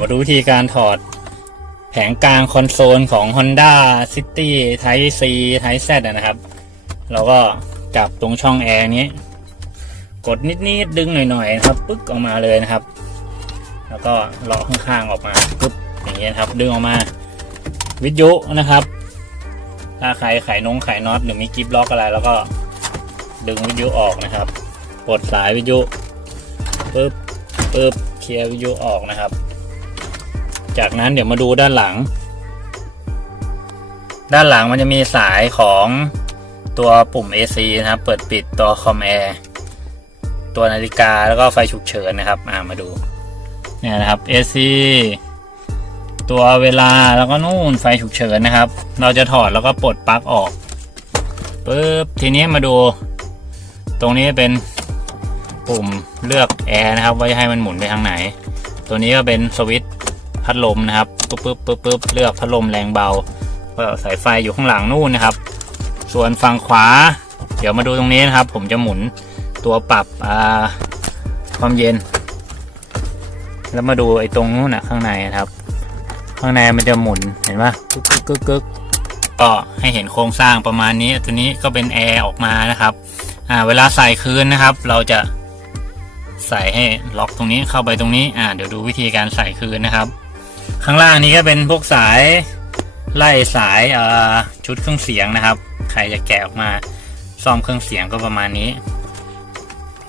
มาดูวิธีการถอดแผงกลางคอนโซลของ Honda City Type C Type Z นะครับ เราก็จับตรงช่องแอร์นี้ กดนิดๆดึงหน่อยๆนะครับปึ๊กออกมาเลยนะครับ แล้วก็เลาะข้างๆออกมาปึ๊บอย่างเงี้ยครับ ดึงออกมา วิทยุนะครับ ถ้าใครไขนงไขน็อตหรือมีกิฟล็อกอะไร แล้วก็ดึงวิทยุออกนะครับปลดสายวิทยุปึ๊บปึ๊บเคลียร์วิทยุออกนะครับ จากนั้นเดี๋ยวมาดูด้านหลัง ด้านหลังมันจะมีสายของตัวปุ่ม AC นะครับ เปิดปิดตัวคอมแอร์ตัวนาฬิกาแล้วก็ไฟฉุกเฉินนะครับอ่ามาดูเนี่ยนะครับ AC ตัวเวลาแล้วก็นู่นไฟฉุกเฉินนะครับ เราจะถอดแล้วก็ปลดปลั๊กออกปึ๊บทีนี้มาดู ตรงนี้เป็นปุ่มเลือกแอร์นะครับว่าจะให้มันหมุนไปทางไหน ตัวนี้ก็เป็นสวิตช์ พัดลมนะครับปึ๊บปึ๊บปึ๊บปึ๊บเลือกพัดลมแรงเบาก็สายไฟอยู่ข้างหลังนู่นนะครับ ส่วนฝั่งขวา เดี๋ยวมาดูตรงนี้นะครับ ผมจะหมุนตัวปรับความเย็น แล้วมาดูไอ้ตรงนู้นนะข้างในนะครับ ข้างในมันจะหมุนเห็นปะกึกกึกกึกกึกก็ให้เห็นโครงสร้างประมาณนี้ ตัวนี้ก็เป็นแอร์ออกมานะครับอ่าเวลาใส่คืนนะครับ เราจะใส่ให้ล็อกตรงนี้เข้าไปตรงนี้อ่าเดี๋ยวดูวิธีการใส่คืนนะครับ ข้างล่างนี้ก็เป็นพวกสายไล่สายชุดเครื่องเสียงนะครับ ใครจะแกะออกมาซ่อมเครื่องเสียงก็ประมาณนี้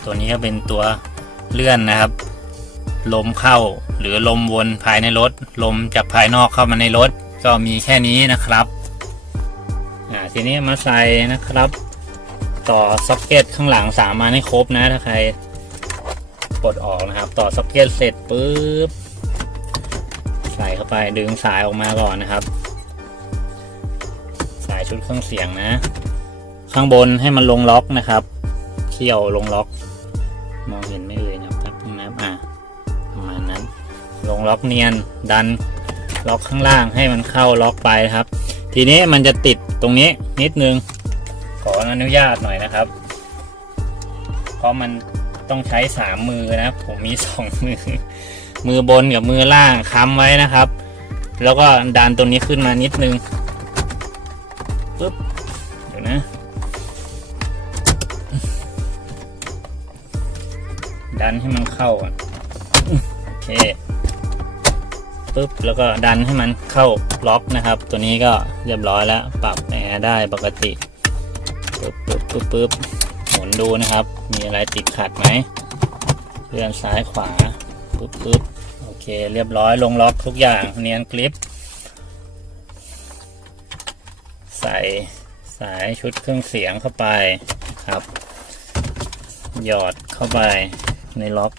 ตัวนี้ก็เป็นตัวเลื่อนนะครับ ลมเข้าหรือลมวนภายในรถ ลมจากภายนอกเข้ามาในรถ ก็มีแค่นี้นะครับทีนี้มาใส่นะครับ ต่อซ็อกเก็ตข้างหลังสามมาให้ครบนะถ้าใครปลดออกนะครับ ต่อซ็อกเก็ตเสร็จปุ๊บ ใส่เข้าไปดึงสายออกมาก่อนนะครับ สายชุดเครื่องเสียงนะ ข้างบนให้มันลงล็อกนะครับเขี่ยวลงล็อก มองเห็นไม่เอ่ยนะครับแป๊บนึงนะครับอ่าประมาณนั้น ลงล็อกเนียนดันล็อกข้างล่างให้มันเข้าล็อกไปนะครับ ทีนี้มันจะติดตรงนี้นิดนึง ขออนุญาตหน่อยนะครับ เพราะมัน ต้องใช้สามมือนะครับ ผมมีสองมือ มือบนกับมือล่างค้ำไว้นะครับ แล้วก็ดันตัวนี้ขึ้นมานิดนึงปึ๊บเดี๋ยวนะ ดันให้มันเข้าอะโอเคปึ๊บแล้วก็ดันให้มันเข้าล็อกนะครับ ตัวนี้ก็เรียบร้อยแล้วปรับแอร์ได้ปกติปึ๊บปึ๊บปึ๊บปึ๊บ นดูนะครับ มีอะไรติดขัดไหมเลื่อนซ้ายขวาปึ๊บปึ๊บโอเค เรียบร้อยลงล็อกทุกอย่างเนียนกริป ใส่สายชุดเครื่องเสียงเข้าไปครับ หยอดเข้าไปในล็อก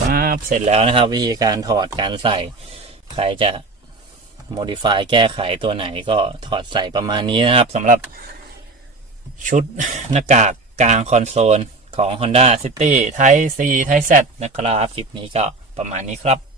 ปั๊บเสร็จแล้วนะครับ วิธีการถอดการใส่ ใครจะ modify แก้ไขตัวไหนก็ถอดใส่ประมาณนี้นะครับสำหรับชุดหน้ากาก กลางคอนโซลของ Honda City Type C Type Z นะครับ คลิปนี้ก็ประมาณนี้ครับ